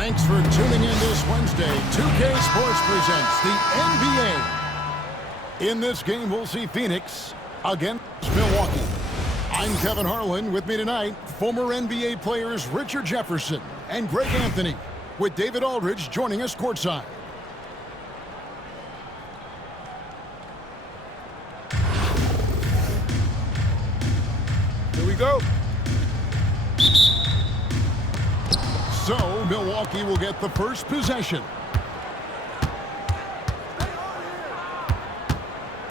Thanks for tuning in this Wednesday. 2K Sports presents the NBA. In this game, we'll see Phoenix against Milwaukee. I'm Kevin Harlan. With me tonight, former NBA players Richard Jefferson and Greg Anthony, with David Aldridge joining us courtside. Here we go. So, Milwaukee will get the first possession.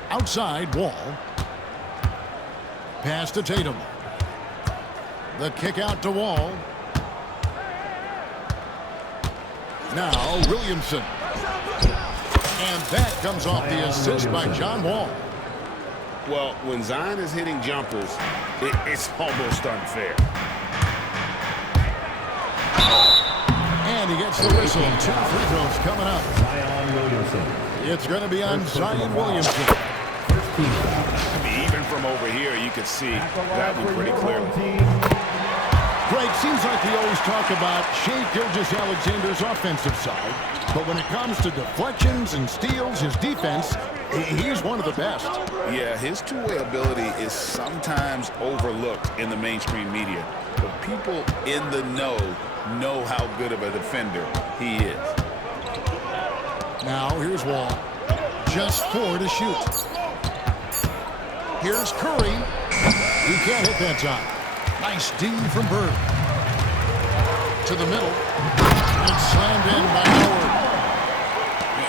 Outside, Wall. Pass to Tatum. The kick out to Wall. Now, Williamson. And that comes off the assist by John Wall. Well, when Zion is hitting jumpers, it's almost unfair. And he gets the whistle. 2 free throws coming up. Zion Williamson. It's going to be on Zion Williamson. I mean, even from over here, you could see that one pretty clearly. Greg, seems like we always talk about Shai Gilgeous-Alexander's offensive side, but when it comes to deflections and steals, his defense, he's one of the best. Yeah, his two-way ability is sometimes overlooked in the mainstream media, but people in the know how good of a defender he is. Now, here's Wall. Just 4 to shoot. Here's Curry. He can't hit that time. Nice D from Bird. To the middle. And slammed in by Howard.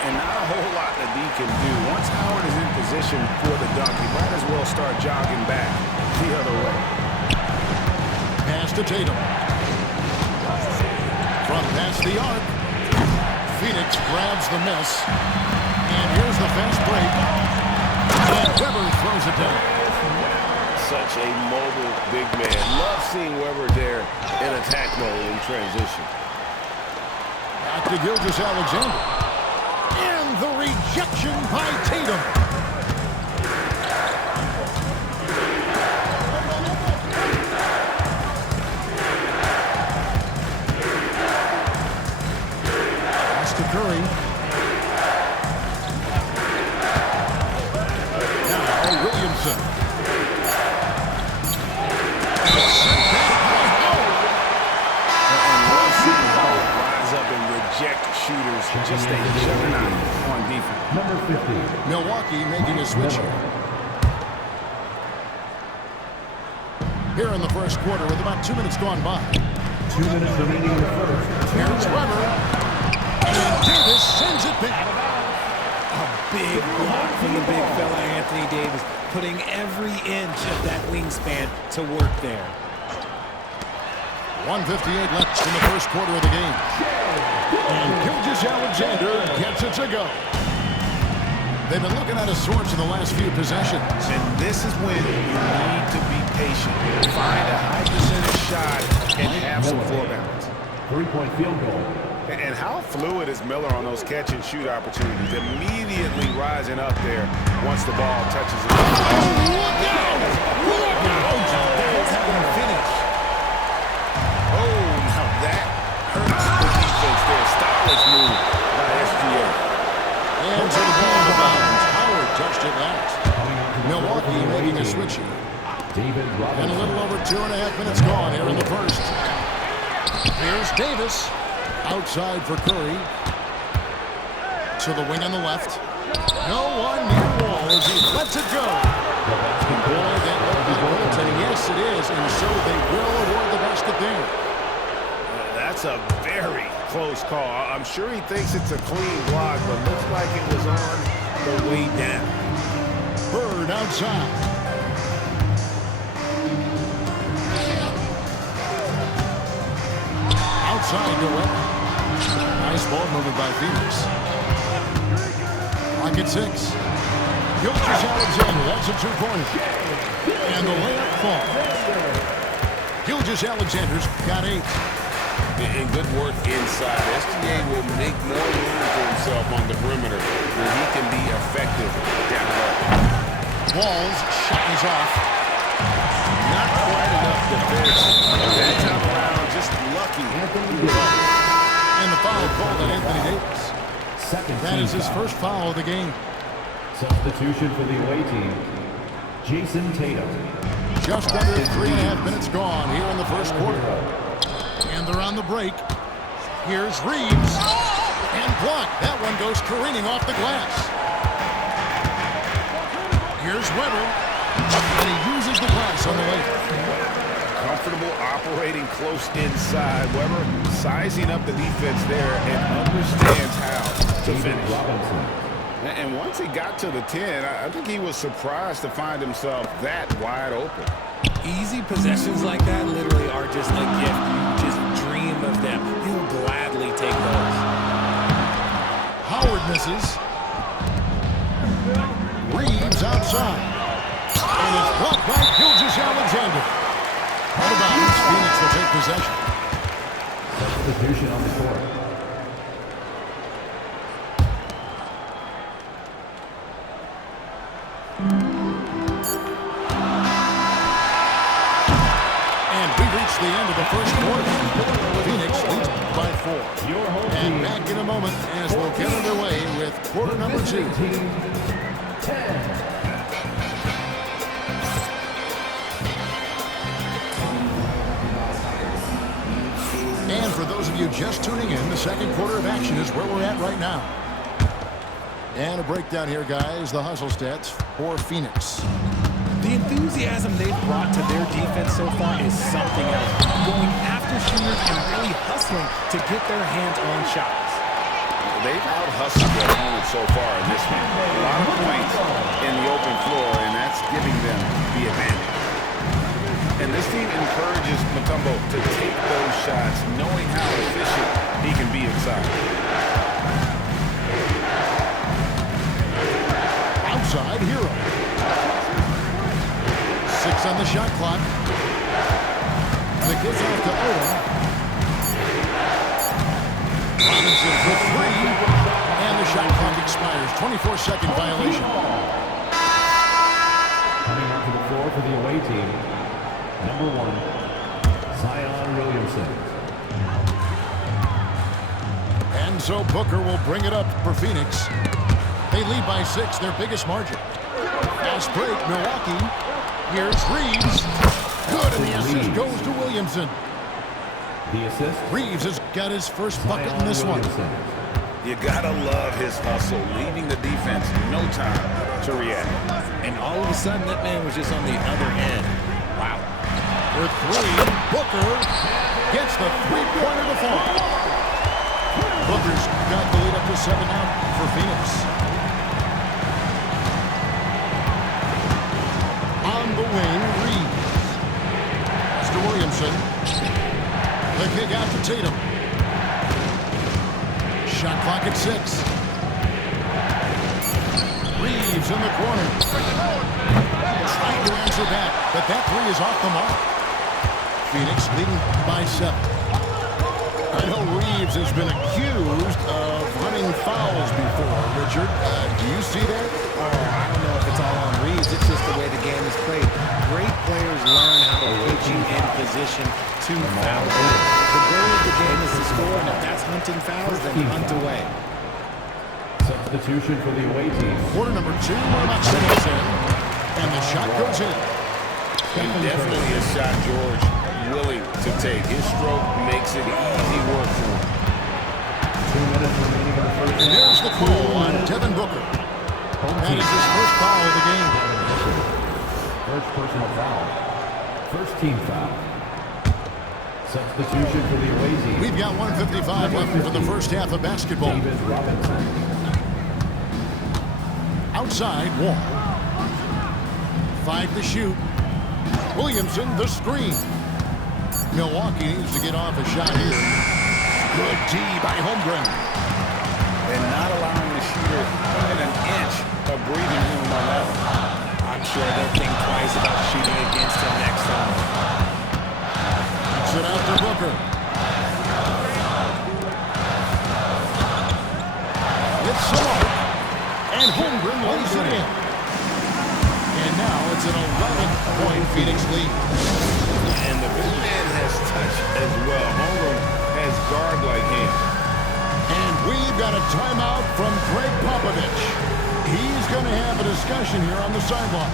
And not a whole lot that D can do. Once Howard is in position for the dunk, he might as well start jogging back the other way. Pass to Tatum. From past the arc. Phoenix grabs the miss. And here's the fast break. And Weber throws it down. Such a mobile big man. Love seeing Weber there in attack mode in transition. Back to Gilgeous-Alexander. And the rejection by Tatum. Pass to Curry. Now Williamson. Shooters, just a juggernaut on defense. Number 50. Milwaukee making a switch here in the first quarter with about 2 minutes gone by. 2 minutes remaining in the first. Here's Weber. And Davis sends it back. A big block from the big fella, Anthony Davis, putting every inch of that wingspan to work there. 1:58 left in the first quarter of the game. And Gilgeous-Alexander gets it to go. They've been looking out of sorts in the last few possessions. And this is when you need to be patient. Find a high percentage shot and have some floor balance. 3-point field goal. And how fluid is Miller on those catch and shoot opportunities? Immediately rising up there once the ball touches it. Oh, look out! Look out! That's how you finish. Oh, now that hurts the defense there. Stylish move by SGA. And to the ball to bounds. Howard touched it last. Milwaukee making a switch here. David Robinson. And a little over 2.5 minutes gone here in the first. Here's Davis. Outside for Curry. To the wing on the left. No one near Wall as he lets it go. Boy, that looked like goaltending. Yes, it is. And so they will award the basket there. That's a very close call. I'm sure he thinks it's a clean block, but looks like it was on the way down. Bird outside. Outside to Weber. Nice ball movement by Phoenix. Clock at 6. Gilgeous-Alexander, that's a 2-pointer. And the layup falls. Gilgeous-Alexander's got 8. And good work inside. SGA will make more room for himself on the perimeter where he can be effective down low. Wall's shot is off. Not quite enough defense. That time around, just lucky. And the foul called on Anthony Davis. Second That team is his foul. first foul of the game. Substitution for the away team, Jason Tatum. Just under 3.5 minutes gone here in the first quarter. And they're on the break. Here's Reeves. And blocked. That one goes careening off the glass. Here's Weber. And he uses the glass on the layup. Comfortable operating close inside. Weber sizing up the defense there and understands how to David finish. Robinson. And once he got to the 10, I think he was surprised to find himself that wide open. Easy possessions like that literally are just a gift. You just dream of them. You'll gladly take those. Howard misses. Reeves outside. And it's blocked by Gilgeous-Alexander. Out of bounds. Phoenix will take possession. Substitution on the court. And we reach the end of the first quarter. Phoenix leads by 4. Your home And team. back in a moment as we'll get underway with quarter number 2. Team 10. And for those of you just tuning in, the second quarter of action is where we're at right now. And a breakdown here, guys. The hustle stats for Phoenix. The enthusiasm they've brought to their defense so far is something else. Going after shooters and really hustling to get their hands on shots. They've out-hustled their opponent so far in this one. A lot of points in the open floor, and that's giving them the advantage. And this team encourages Mutombo to take those shots, knowing how efficient he can be inside. Outside Hero. 6 on the shot clock. The kiss off to Owen. Robinson for 3. And the shot clock expires. 24-second violation. Coming onto the floor for the away team, number 1, Zion Williamson. And so Booker will bring it up for Phoenix. They lead by 6, their biggest margin. Fast break, Milwaukee. Here's Reeves. Good, and the assist goes to Williamson. The assist, Reeves has got his first bucket in this one. Williamson. You gotta love his hustle, leaving the defense no time to react. And all of a sudden, that man was just on the other end. Wow. For 3, Booker gets the three-pointer to fall. Booker's got the lead up to 7 now for Phoenix. On the wing, Reeves. It's to Williamson. The kick out to Tatum. Shot clock at 6. Reeves in the corner. Trying to answer back, but that 3 is off the mark. Phoenix leading by 7. I know Reeves has been accused of running fouls before, Richard. Do you see that? Oh, I don't know if it's all on Reeves. It's just the way the game is played. Great players learn how to put you in position to foul. The goal of the game is to score, and if that's hunting fouls, then hunt away. Substitution for the away team, Quarter number 2, we're about 6 in, and the shot goes in. And definitely a shot George willing to take. His stroke makes it easy work for him. 2 minutes remaining in the first. And there's the call on Devin Booker. That is his first foul of the game. First personal foul. First team foul. Substitution for the away team, We've got 1:55 left for the first half of basketball. David Robinson. Outside, Wall. 5 to shoot. Williamson, the screen. Milwaukee needs to get off a shot here. Good D by Holmgren. And not allowing the shooter even an inch of breathing room on that one. I'm sure they'll think twice about shooting against him next time. Kicks it out to Booker. It's Samar. And Holmgren lays it in. And now it's an 11-point Phoenix lead. And the big man has touch as well. Holmgren has guard like him. We've got a timeout from Greg Popovich. He's going to have a discussion here on the sideline.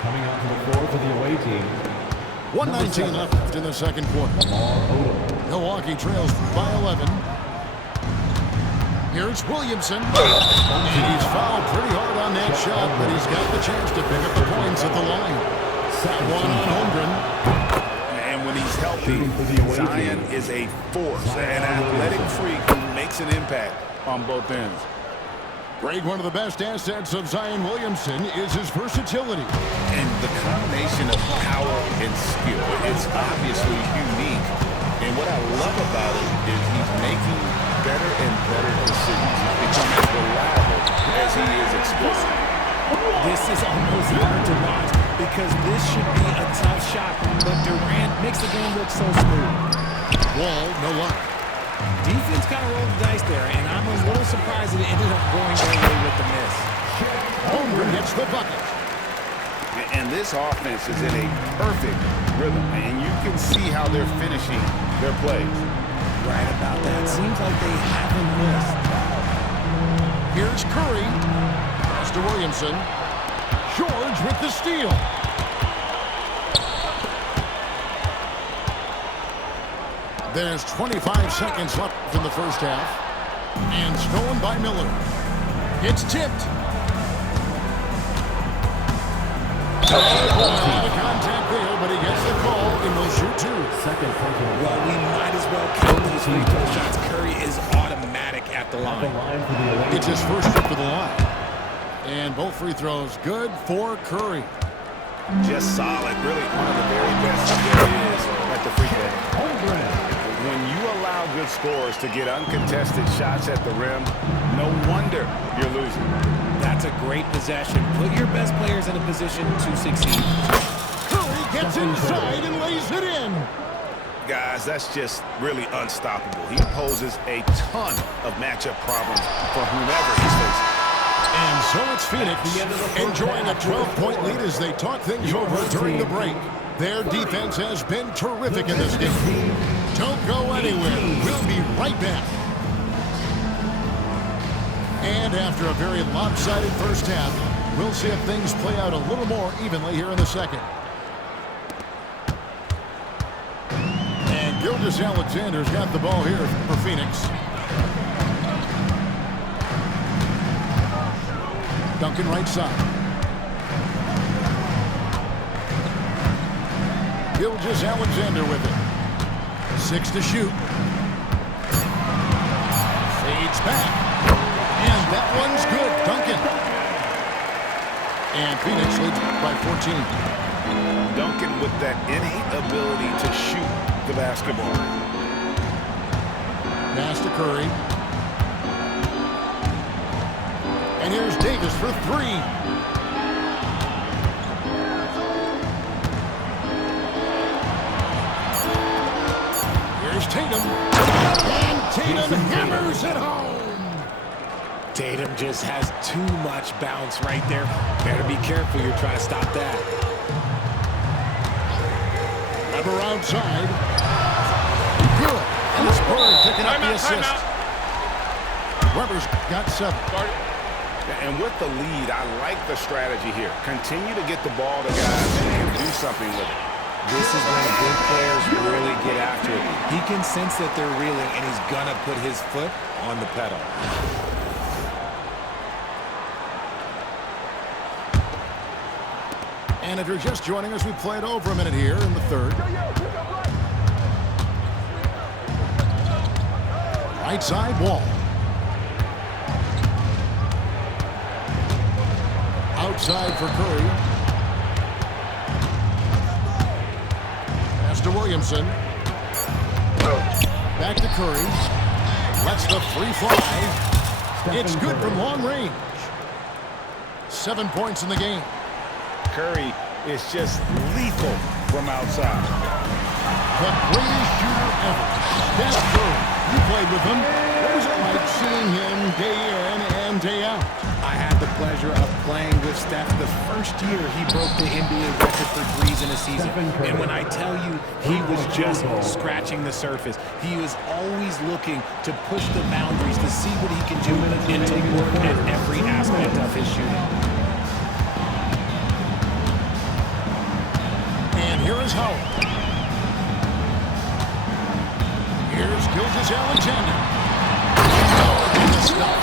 Coming onto the floor for the away team. 1:19 left in the second quarter. Milwaukee trails by 11. Here's Williamson. And he's fouled pretty hard on that shot, but he's got the chance to pick up the points at the line. That one on Holmgren. And when he's healthy, Zion is a force, an athletic freak who makes an impact on both ends. Greg, one of the best assets of Zion Williamson is his versatility. And the combination of power and skill, it's obviously unique. And what I love about it is he's making better and better decisions. He's becoming as reliable as he is explosive. This is almost hard to watch because this should be a tough shot, but Durant makes the game look so smooth. Wall, no luck. Defense kind of rolled the dice there, and I'm a little surprised that it ended up going their way with the miss. Holmgren hits the bucket. And this offense is in a perfect rhythm, and you can see how they're finishing their plays. Right about that. Seems like they haven't missed. Here's Curry. Pass to Williamson. George with the steal. There's 25 seconds left in the first half. And stolen by Miller. It's tipped. A lot of contact there, but he gets the call and will shoot two. Well, we might as well count these free throw shots. Curry is automatic at the line. It's his first trip to the line. And both free throws good for Curry. Just solid. Really one of the very best there is at the free throw. When you allow good scorers to get uncontested shots at the rim, no wonder you're losing. That's a great possession. Put your best players in a position to succeed. Curry gets inside and lays it in. Guys, that's just really unstoppable. He poses a ton of matchup problems for whomever he's facing. And so it's Phoenix enjoying a 12-point lead as they talk things over during the break. Their defense has been terrific in this game. Don't go anywhere. We'll be right back. And after a very lopsided first half, we'll see if things play out a little more evenly here in the second. And Gilgeous-Alexander's got the ball here for Phoenix. Duncan right side. Gilgeous-Alexander with it. 6 to shoot. Fades back. And that one's good. Duncan. And Phoenix leads by 14. Duncan with that innate ability to shoot the basketball. Pass to Curry. And here's Davis for three. Here's Tatum. And Tatum hammers it home. Tatum just has too much bounce right there. Better be careful. You're trying to stop that. Weber outside. Good. And it's Bird picking up the assist. Weber's got 7. And with the lead, I like the strategy here. Continue to get the ball to guys who can do something with it. This is when good players really get after it. He can sense that they're reeling, and he's going to put his foot on the pedal. And if you're just joining us, we played over a minute here in the third. Right side Wall. Outside for Curry. Pass to Williamson. Back to Curry. Lets the free fly. It's good from long range. 7 points in the game. Curry is just lethal from outside. The greatest shooter ever. Steph Curry You played with him. What was it like seeing him day in and day out? I had the pleasure of playing with Steph the first year he broke the NBA record for threes in a season. And when I tell you, he was just scratching the surface. He was always looking to push the boundaries, to see what he can do and to work at every aspect of his shooting. And here is Howard. Here's Gilgeous-Alexander. And the stuff.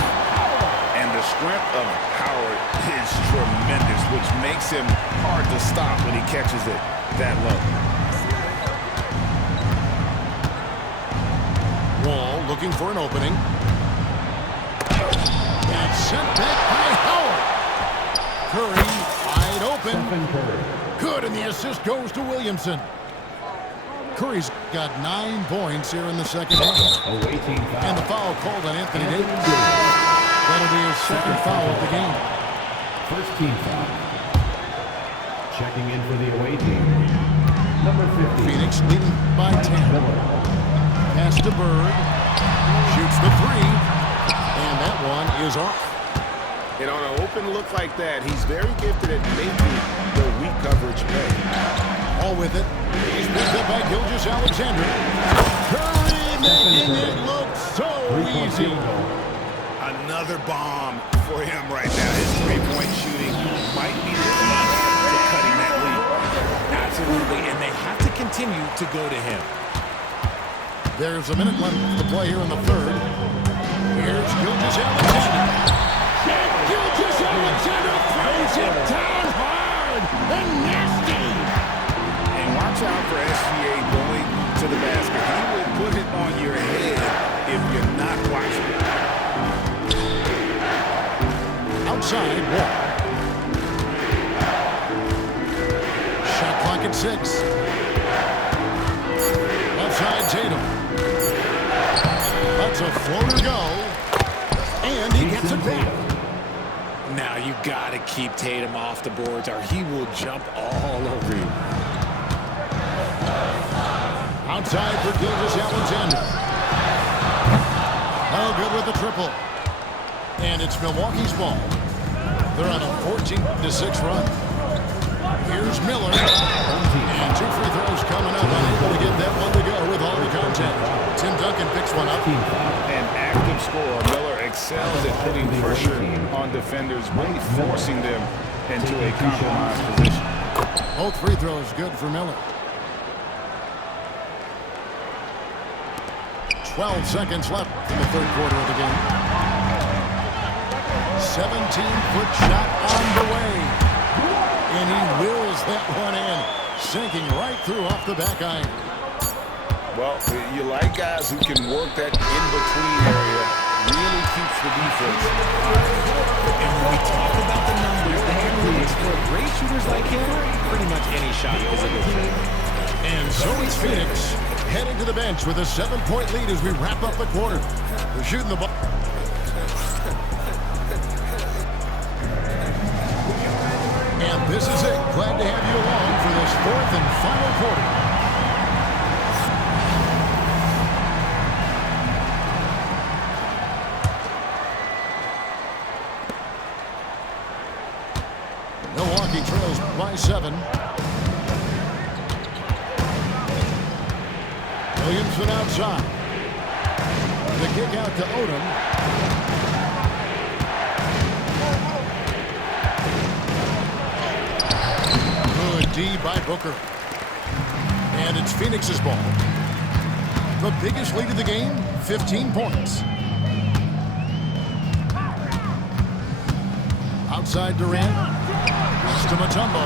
And the strength of Howard is tremendous, which makes him hard to stop when he catches it that low. Wall looking for an opening. And sent back by Howard. Curry wide open. Good, and the assist goes to Williamson. Curry's got 9 points here in the second half. And the foul called on Anthony Davis. That'll be his second foul of the game. First team foul. Checking in for the away team. Number 50. Phoenix leading by 10. Pass to Bird. Shoots the three. And that one is off. And on an open look like that, he's very gifted at making the weak coverage pay. All with it. He's picked up by Gilgeous-Alexander. Curry making it look so easy. Another bomb for him right now. His three-point shooting might be the key to cutting that lead. Absolutely, and they have to continue to go to him. There's a minute left to play here in the third. Here's Gilgeous-Alexander. And Gilgeous-Alexander throws it down hard and nasty. And watch out for SGA going to the basket. He will put it on your head if you're not watching. Outside, Wall. Shot clock at 6. Left side, Tatum. Lets a floater go. And he gets it back. Now you got to keep Tatum off the boards or he will jump all over you. Outside for Gilgeous-Alexander. No good with the triple. And it's Milwaukee's ball. They're on a 14-6 run. Here's Miller. And 2 free throws coming up. Unable to get that one to go with all the contact. Tim Duncan picks one up. An active scorer, Miller excels at putting pressure on defenders, really forcing them into a compromised position. Both free throws good for Miller. 12 seconds left in the third quarter of the game. 17-foot shot on the way. And he wills that one in, sinking right through off the back iron. Well, you like guys who can work that in-between area, really keeps the defense. And when we talk about the numbers, the analytics for great shooters like him, pretty much any shot is a good shot. And so is Phoenix, heading to the bench with a 7-point lead as we wrap up the quarter. They're shooting the ball. And this is it. Glad to have you along for this fourth and final quarter. Milwaukee trails by 7. Williamson outside. The kick out to Odom. Good D by Booker. And it's Phoenix's ball. The biggest lead of the game, 15 points. Outside Durant. Pass to Mutombo.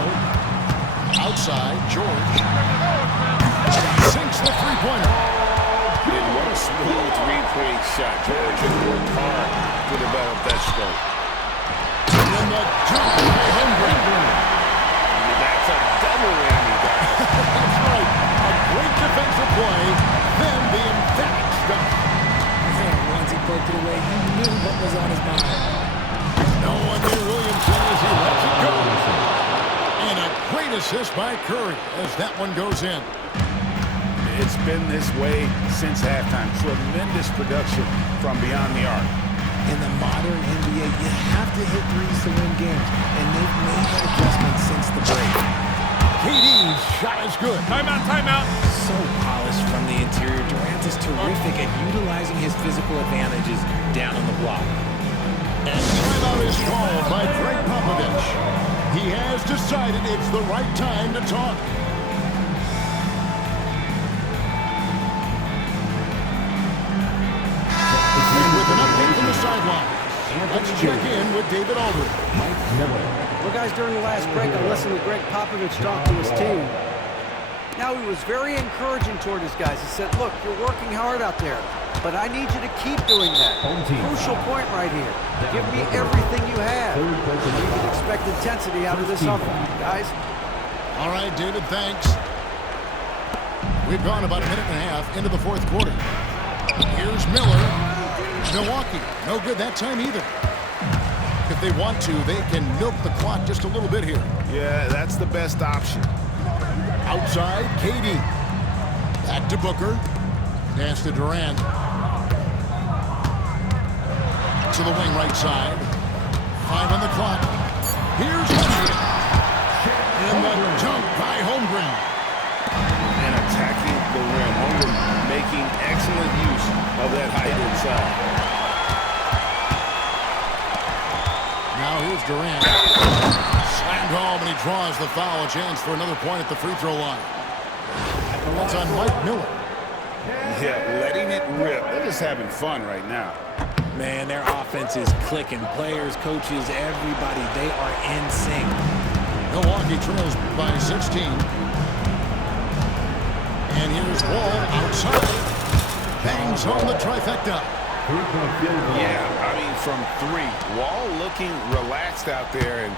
Outside George. Sinks the three-pointer. And what a smooth three-point shot. George has worked hard to develop that stroke. And then the jump by Holmgren. That's a double whammy. That's right. A great defensive play, then the emphatic stop. Once he poked it away, he knew what was on his mind. No one near Williamson as he lets it go. And a great assist by Curry as that one goes in. it's been this way since halftime. Tremendous production from beyond the arc. In the modern NBA, you have to hit threes to win games, and they've made that adjustment since the break. KD's shot is good. Timeout, timeout. So polished from the interior. Durant is terrific at utilizing his physical advantages down on the block. And timeout is called by Greg Popovich. He has decided it's the right time to talk. And with an update from the sideline, let's check in with David Aldridge. Well, guys, during the last break, I listened to Greg Popovich talk to his team. Now, he was very encouraging toward his guys. He said, look, you're working hard out there, but I need you to keep doing that. Crucial point right here. Give me everything you have. You can expect intensity out of this offense, guys. All right, David, thanks. We've gone about a minute and a half into the fourth quarter. Here's Miller. Milwaukee, no good that time either. If they want to, they can milk the clock just a little bit here. Yeah, that's the best option. Outside, KD. Back to Booker. Pass to Durant. To the wing right side. 5 on the clock. Here's Holmgren. And the dunk by Holmgren. And attacking the rim. Holmgren making excellent use of that height inside. Now here's Durant. Slammed home, and he draws the foul. A chance for another point at the free throw line. That's on Mike Miller. Yeah, letting it rip. They're just having fun right now. Man, their offense is clicking. Players, coaches, everybody, they are in sync. Milwaukee trails by 16. And here's Wall outside. Bangs home the trifecta. Yeah, I mean, from 3. Wall looking relaxed out there, and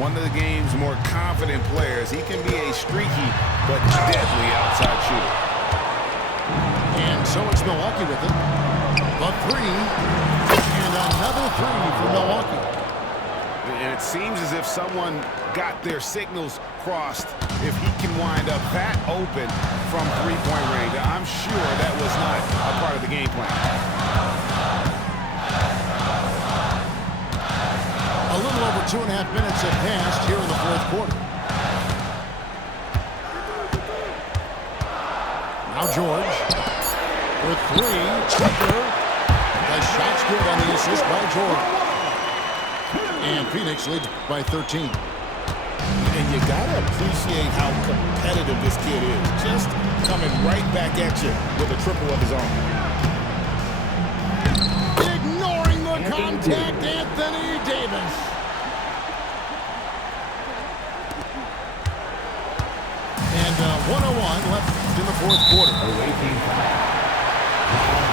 one of the game's more confident players. He can be a streaky but deadly outside shooter. And so it's Milwaukee with it. The 3. And another 3 for Milwaukee. And it seems as if someone got their signals crossed. If he can wind up that open from three-point range, I'm sure that was not a part of the game plan. A little over 2.5 minutes have passed here in the fourth quarter. Now George with 3. Tucker. The shot's good on the assist by George. And Phoenix leads by 13. And you gotta appreciate how competitive this kid is. Just coming right back at you with a triple of his own. Ignoring the contact, Anthony Davis. And 1:01 left in the fourth quarter.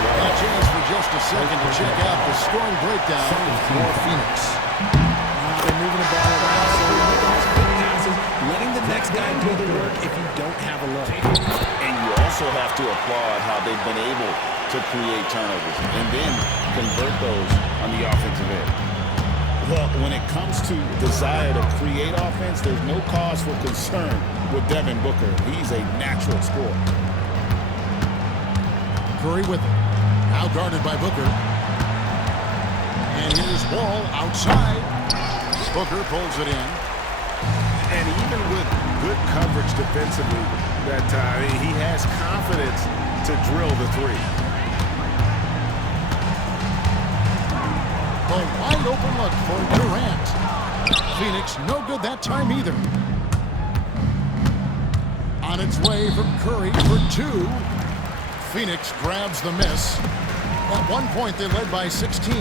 And a chance for just a second to check out the scoring breakdown for Phoenix. They're moving the ball around, so quick passes, letting the next guy do the work if you don't have a look. And you also have to applaud how they've been able to create turnovers and then convert those on the offensive end. Well, when it comes to desire to create offense, there's no cause for concern with Devin Booker. He's a natural scorer. Curry with it. Now guarded by Booker. And here's Wall outside. Booker pulls it in. And even with good coverage defensively that time, he has confidence to drill the 3. A wide open look for Durant. Phoenix no good that time either. On its way from Curry for 2. Phoenix grabs the miss. At one point, they led by 16.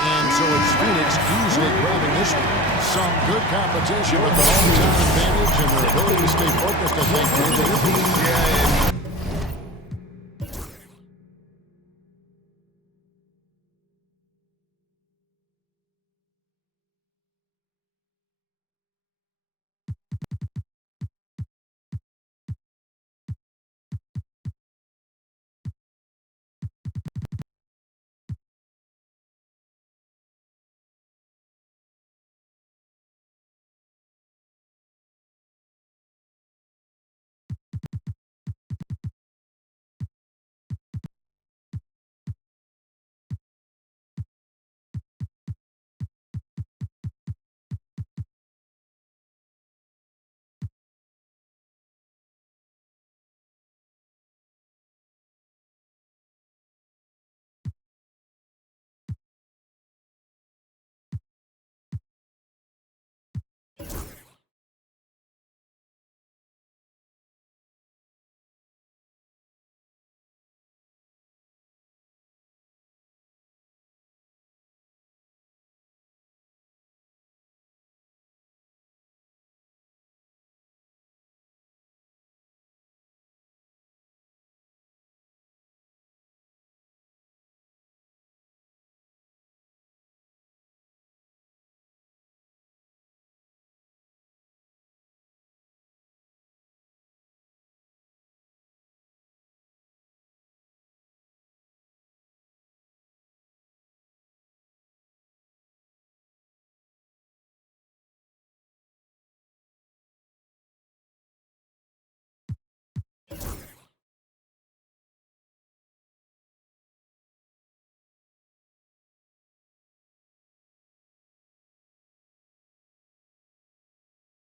And so it's Phoenix easily grabbing this one. Some good competition with the hometown advantage and their ability to stay focused, I think. Yeah,